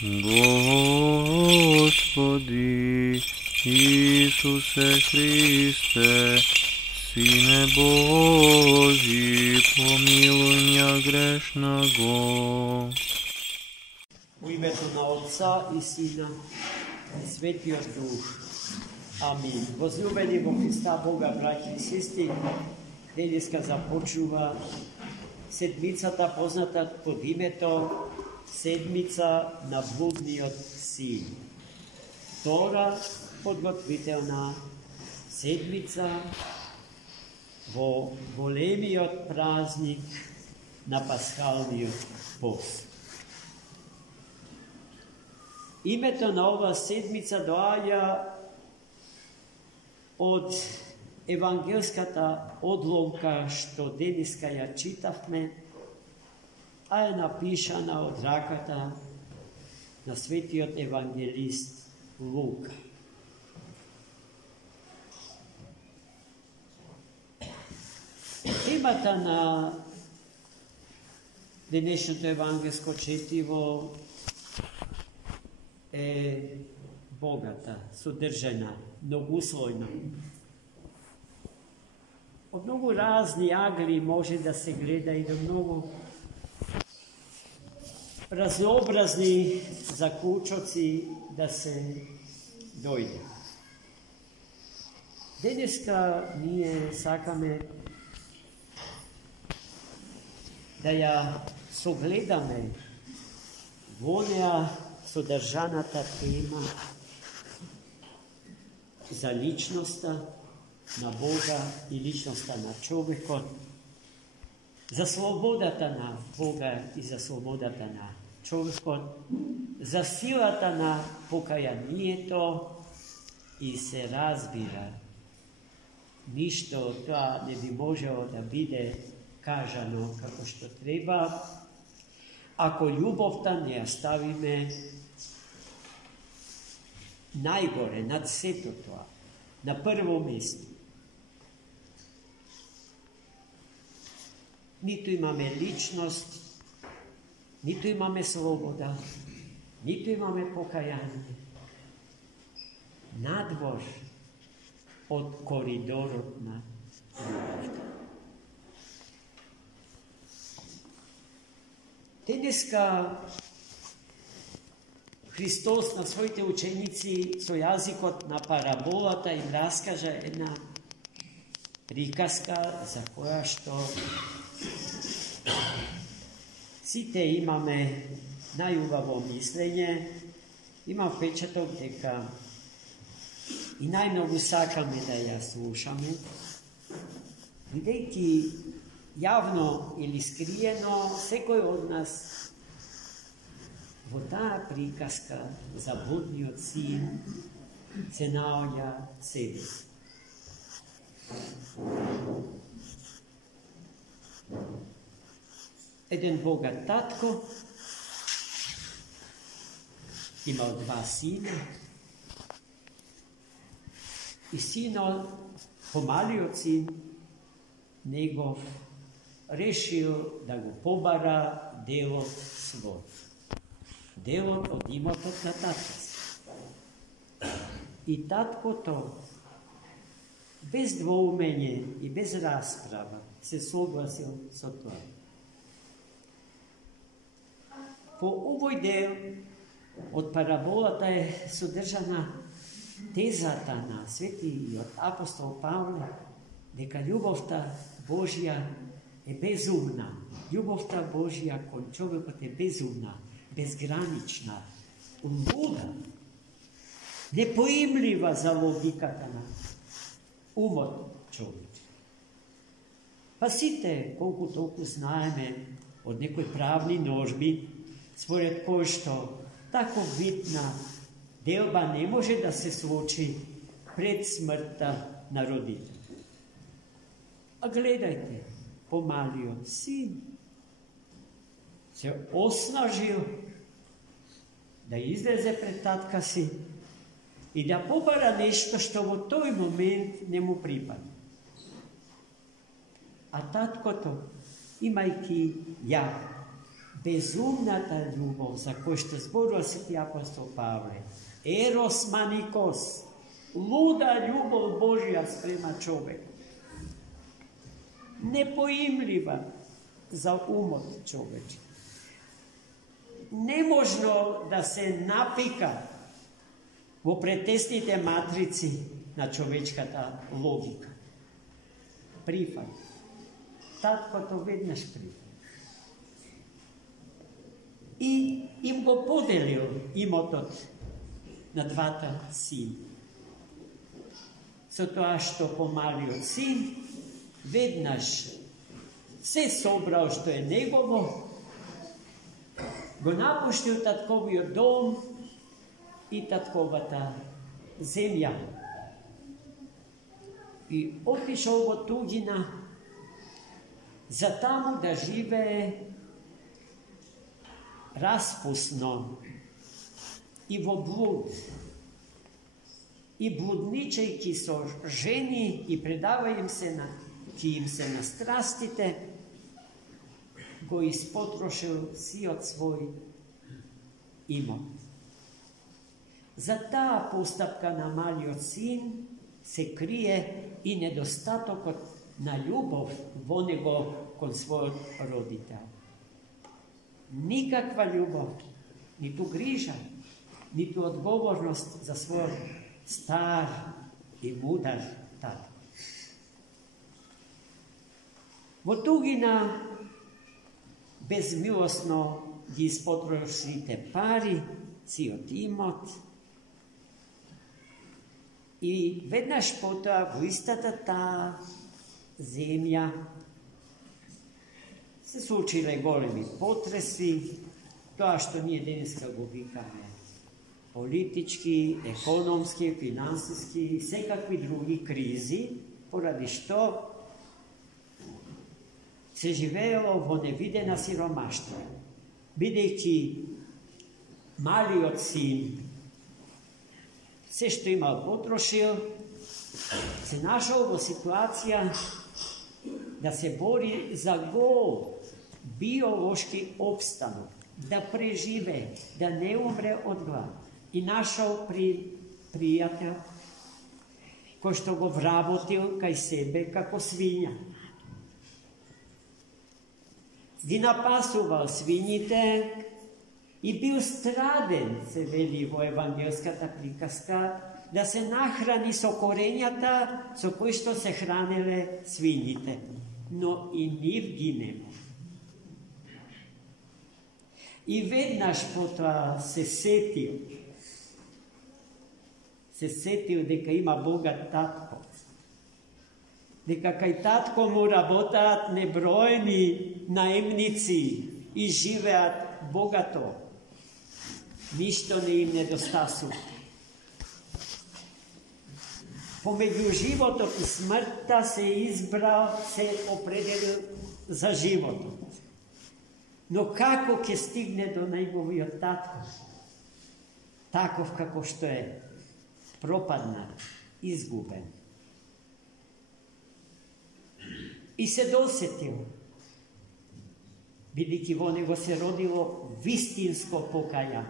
Господи Исусе Христе, Сине Божий, помилуй меня грешного. U imето на Отца и Сина и Светиот Дух. Амин. Возлюбени во Христа Бога, браќи и сестри, денеска започнува седмицата позната под името Седмица на блудниот син. Втора подготвителна седмица во големиот празник на пасхалниот пост. Името на ова седмица доаѓа од евангелската одломка што денеска ја читавме, а е напишана од раката на светиот евангелист Лука. Темата на денешното евангелско четиво е богата, содржена, многуслојна. Од многу разни агли може да се гледа и до многу разнообразни заклучоци да се дојде. Денеска ние сакаме да ја согледаме во неа содржаната тема за личноста на Бога и личноста на човекот, за слободата на Бога и за слободата на човекот, за силата на покаянието и се разбира. Ништо од тоа не би можело да биде кажано како што треба, ако љубовта не ја ставиме најгоре, над сето тоа, на прво место. Ниту имаме личност, ниту имаме слобода, ниту имаме покаяние. Надвор од коридорот на љубовта. Денеска Христос на своите ученици со јазикот на параболата им раскажа една приказка за која што сите имаме најубаво мислење, има впечаток дека и најмногу сакаме да ја слушаме, бидејќи јавно или скриено секој од нас во таа приказка за блудниот син се наоѓа себе. Еден богат татко имал два сина и синот, помалиот син, негов решил да го побара делот свој. Делот од имотот на татко си. И таткото, без двоумење и без расправа, се согласил со тоа. Во овој дел од параболата е содржана тезата на светиот апостол Павле дека љубовта Божја е безумна. Љубовта Божја кон човекот е безумна, безгранична, луда, непоимлива за логиката на умот човек. Па сите, колку толку знаеме од некои правни норми, според кој што тако битна делба не може да се случи пред смртта на родител. А гледајте, помалиот син се оснажил да излезе пред татка си и да побара нешто што во тој момент не му припада. А таткото, имајќи ја безумната љубов за која што зборува свети апостол Павле, ерос маникос, луда љубов Божја спрема човек, непоимлива за умот човечки. Неможно да се напика во претесните матрици на човечката логика. Прифат. Таткото веднаш прифат. И им го поделил имотот на двата сина. Со тоа што помалиот син веднаш се собрал што е негово, го напуштил татковиот дом и татковата земја и отишол во туѓина за таму да живее распусно и во блуд. И блудничајки со жени и предавајќи им се на страстите, го испотрошил сиот свој имот. За таа постапка на малиот син се крие и недостатокот на љубов во него кон својот родител. Никаква љубов, ниту грижа, ниту одговорност за својот стар и мудар татко. Во тугина безмилосно ги испотрошите пари, сиот имот, и веднаш потоа во истата таа земја се случиле големи потреси, тоа што ние денеска го викаме политички, економски, финансиски и секакви други кризи, поради што се живеело во невидена сиромаштва, бидејќи малиот син се што имал потрошил, се нашол во ситуација да се бори за гол биолошки обстанок, да преживе, да не умре од глад. И нашол пријател кој што го вработил кај себе како свиња. Ги напасувал свињите и бил страден, се вели во евангелската приказка, да се нахрани со корењата со кои што се хранеле свињите, но и нив ги нема. И веднаш потоа се сетил дека има богат татко, дека кај татко му работаат неброени наемници и живеат богато, ништо не им недостасува. Помеѓу животот и смртта се определил за животот. Но како ќе стигне до неговиот татко? Таков како што е, пропаднат, изгубен. И се досетил, бидејќи во него се родило вистинско покајање.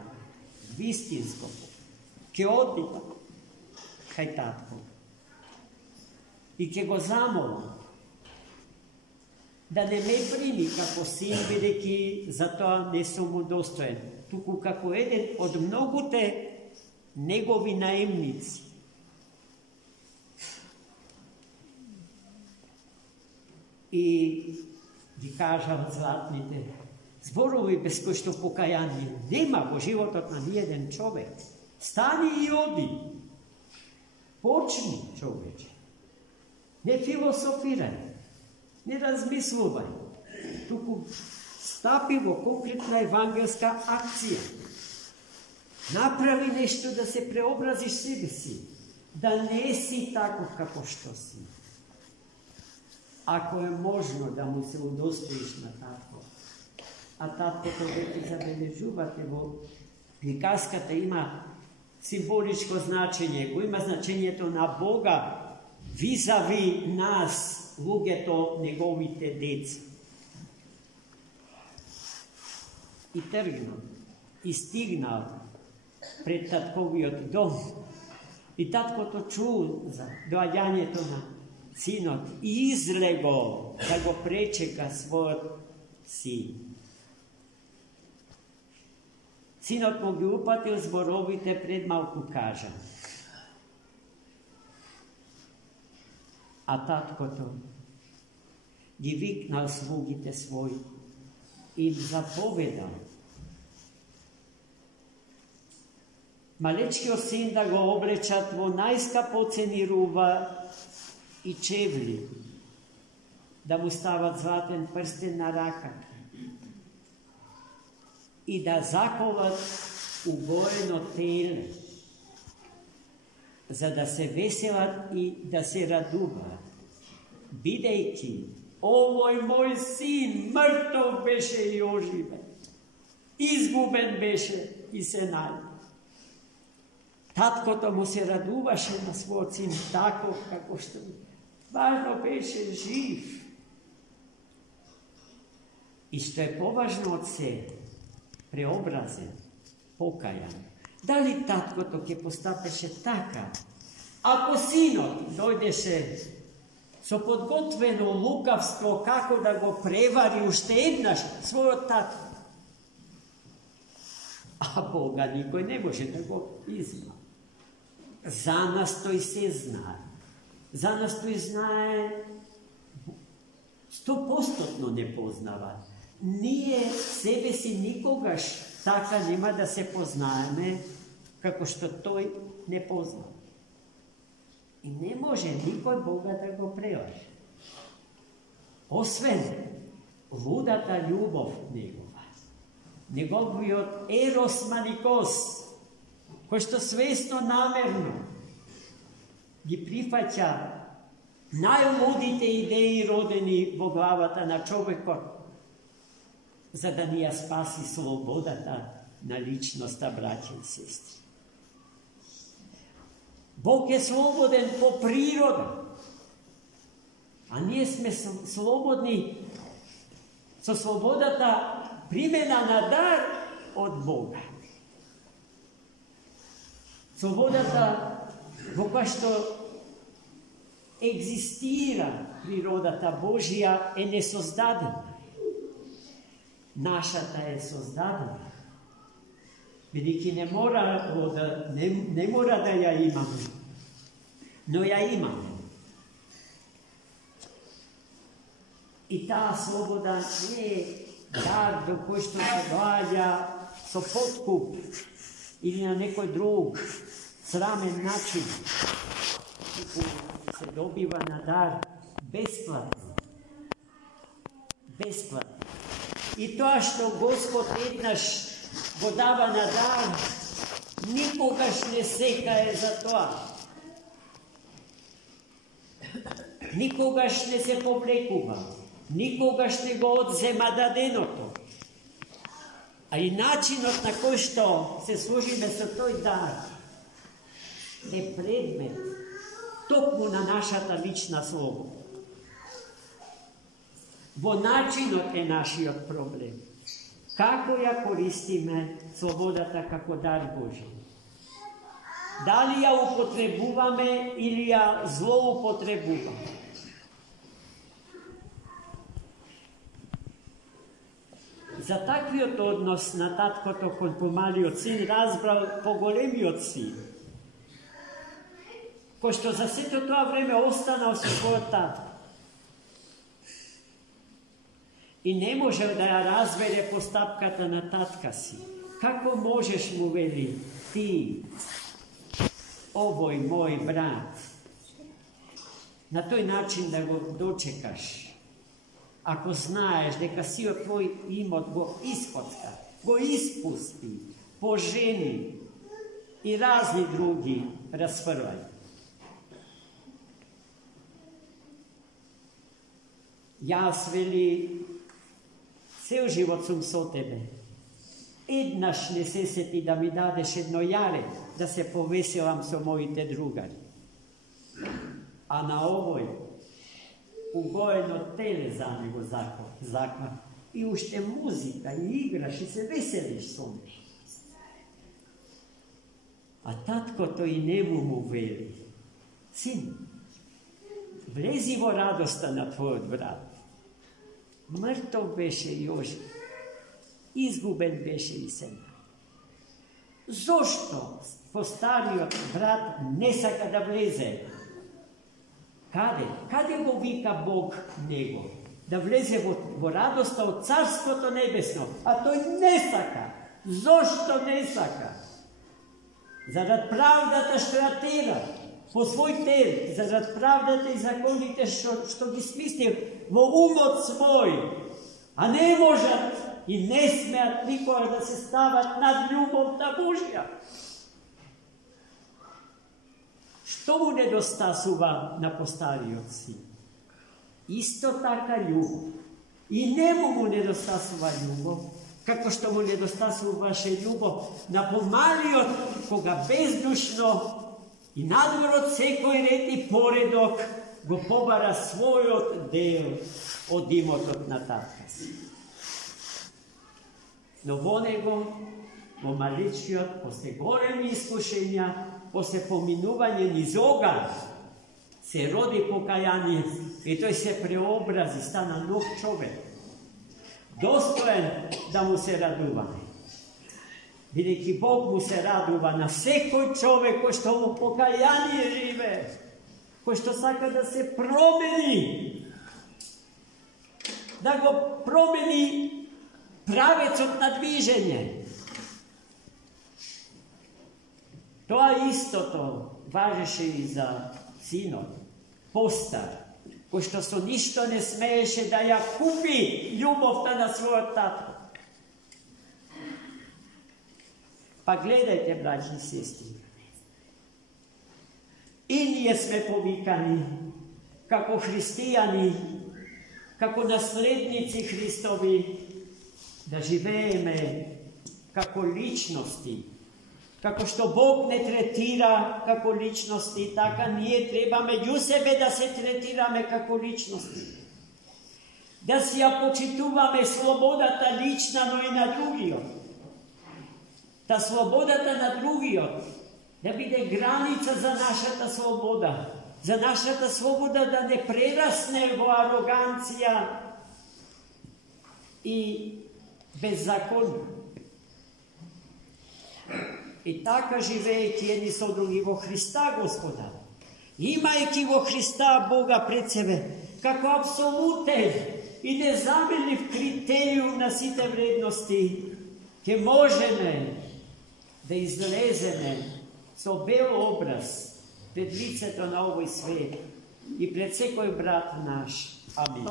Вистинско покајање. Ке оди кај татко и ке го замолам да не ме прими како син, бидејќи за тоа не сум му достоен, туку како еден од многуте негови наемници. И ги кажа од златните зборови без кои што покаяние нема во животот на ниеден човек. Стани и оди. Почни, човече. Не философирај, не размислувај, туку стапи во конкретна евангелска акција. Направи нешто да се преобразиш себе си, да не си таков како што си. Ако е можно да му се удостоиш на татко, а таткото веќе забележувате во приказката има символичко значење, го има значењето на Бога визави нас, луѓето, неговите деца. i trgnul i stignal pred tatkoviot dom. I tatko to čul za doajanjeto na sinot i izlego da go prečeka svoj sin. Sinot mu bi upatil zborovite predmalku kaža. A tatko to gi viknal slugite svoj i zapovedal. Malečkio sin da go oblečat vo najskapoceni ruva i čevli, da mu stavat zlaten prsten na rakat i da zakovat ugojeno tele, za da se veselat i da se raduva, bidejki, ovoj moj sin mrtov beše i oživen, izguben beše i se najde. Tatko to mu se raduvaše na svoj sin tako kako što važno beše živ. I što je považno od se preobrazen, pokajan. Da li tatko to ke postapeše takav? Ako sinot dojdeše so podgotveno lukavstvo kako da go prevari, uštednaš svoj tatko. A Boga nikoj ne može da go izma. Za nas to i se zna. Za nas to i znaje 100% ne poznava. Nije sebe si nikogaš taka nema da se poznajeme kako što to ne pozna. I ne može nikoj Boga da go prelaže. Osven ludata ljubov njegova, njegovi od eros manikos, koji što svesno namerno gi prihvaća najludite ideji rodeni boglavata na čovjeka, za da nija spasi slobodata na ličnosta braće i sestri. Bog je sloboden po prirodu, a nije sme slobodni so slobodata primjena na dar od Boga. Slobodata Boga što egzistira prirodata Božja je nesozdadena. Naša ta je sozdadena. Vidiki ne mora da ja imam, no ja imam. I ta sloboda nije dar do koji što se događa so potkup ili na nekoj drug sramen način. Se dobiva na dar besplatno. Besplatno. I to što Gospod jednaš go dava na dar, nikogaš ne sekaje za to. Nikogaš ne se povlekuva. Nikogaš ne go odzema da denoto. A i načinot na koji što se služime sa toj dar, je predmet tokmu na naša ta lična sloboda. Bo načinot je naši od problem. Kako ja koristime slobodata kako dar Božji? Da li ja upotrebuvame ili ja zloupotrebuvam? Za takvi odnos na tatko to kod pomalio sin razbral pogolemio sin. Ko što za sve to vreme ostanao su svoj tatko. I ne može da ja razvere postapkata na tatka si. Kako možeš mu veli ti, ovoj moj brat, na toj način da go dočekaš? Ako znaješ neka si od tvoj imot go iskocka, go ispusti, poženi i razni drugi rasprvaju. Ja sveli cel život sam so tebe. Ednaš ne se seti da mi dadeš jedno jare, da se poveselam so moji te drugari. A na ovoj ugojeno tele za nego zakon. i ušte muzika, i igraš, i se veseliš tome. A tatko to i njemu mu veli. Sin, vlezivo radosta na tvoj vrat. Mrtov beše Jožef, izguben beše i sen. Zašto postario brat ne saka da vleze? Kade go vika Bog njegov? Da vleze vo radosta od carstvo to nebesno. A to ne saka. Zašto ne saka? Zarad pravdata štratira po svoj tel, zarad pravdata i zakonite što gi smislil vo umot svoj. A ne možat i ne smejat nikoga da se stavat nad ljubovta Božja. Što mu nedostasuva na postarioci? Isto taka ljubav. I njemu mu nedostasuva ljubav, kako što mu nedostasuva vaše ljubav na pomalio koga bezdušno i nadvorot sekoj reti poredok go pobara svojot del od imotot na tatkas. No vonego mo maličiot posle goremi iskušenja, posle pominuvanja nizoga, se rodi pokajanje i to se preobrazi, stana nov čovek. Dostojen da mu se raduva. Veliki Bog mu se raduva na vsekoj čovek ko što mu pokajanje žive, ko što saka da se promeni, da go promeni pravec od nadviženje. To isto to važeše i za sinov, postar, ko što so ništo ne smeješe da ja kupi ljubovta na svoj tatko. Pa gledajte, braći i sestri, i nije sme povikani, kako hristijani, kako naslednici Hristovi, da živeme kako ličnosti, kako što Bog ne tretira kako ličnosti, taka nije treba među sebe da se tretirame kako ličnosti. Da si ja počituvame slobodata lična, no i na drugijot. Ta slobodata na drugijot, da bide granica za našata sloboda. Za našata sloboda da ne prerasne vo arogancija i bezzakonje. I taka živejte jedni so drugi vo Hrista Gospoda. Imajte vo Hrista Boga pred sebe, kako apsoluten i nezamenljiv kriterijum na site vrednosti, ke možeme da izlezeme so bel obraz pred liceto na ovoj svet i pred sekoj brat naš. Amin.